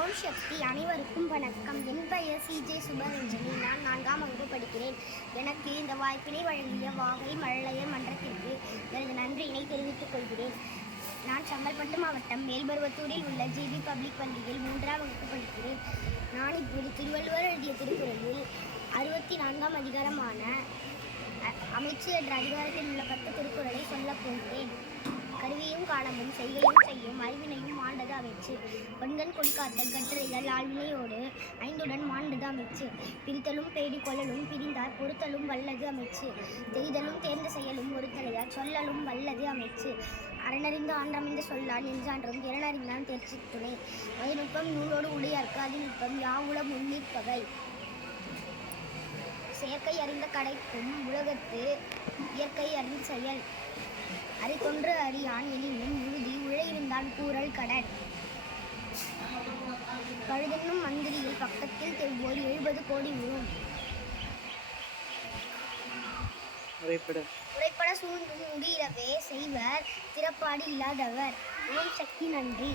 ஓம் சக்தி அனைவருக்கும் வணக்கம். என் பெயர் சிஜே சுபரஞ்சனி. நான் நான்காம் வகுப்பு படிக்கிறேன். எனக்கு இந்த வாய்ப்பினை வழங்கிய வாகை மழலைய மன்றத்திற்கு எனது நன்றியினை தெரிவித்துக் கொள்கிறேன். நான் செங்கல்பட்டு மாவட்டம் மேல்பருவத்தூரில் உள்ள ஜிபி பப்ளிக் பள்ளியில் மூன்றாம் வகுப்பு படிக்கிறேன். நான் இப்போது திருவள்ளுவர் எழுதிய திருக்குறளில் அறுபத்தி நான்காம் அதிகாரமான அமைச்சர் அமைச்சு என்ற அதிகாரத்தில் உள்ள பத்து திருக்குறளை சொல்லப் போகிறேன். கருவியும் காலமும் செய்கையும் செய்யும் அறிவினையும் அமைச்சு பெண்கள் கொடிக்காத்தல் கட்டுரைகள் ஆழ்வினையோடு ஐந்துடன் மாண்டது அமைச்சு. பிரித்தலும் பேடி கொள்ளலும் பிரிந்தார் பொறுத்தலும் வல்லது அமைச்சு. செய்தலும் தேர்ந்த செயலும் ஒரு தலையார் சொல்லலும் வல்லது அமைச்சு. அரணறிந்து ஆண்டமைந்து சொல்லான் என்றான்றும் திறனறிந்தான் தேர்ச்சி துணை மதிநுட்பம் நூலோடு உடையார்க்கு அதிநுட்பம் யாவுல முன்னிற்பகை செயற்கை அறிந்த கடைக்கும் உலகத்து இயற்கை அறிந்த செயல். அறிகொன்று அறியான் எனினும் உறுதி உழையிருந்தான் கூறல் கடன் பழுதென்னும் மந்திரியில் பக்கத்தில் தெவ்வோர் எழுபது கோடி உறும் உரைப்பட உரைப்பட சூழ்ந்தும் முடியிறவே செய்வர். திறப்பாடு இல்லாதவர். ஓம் சக்தி நன்றி.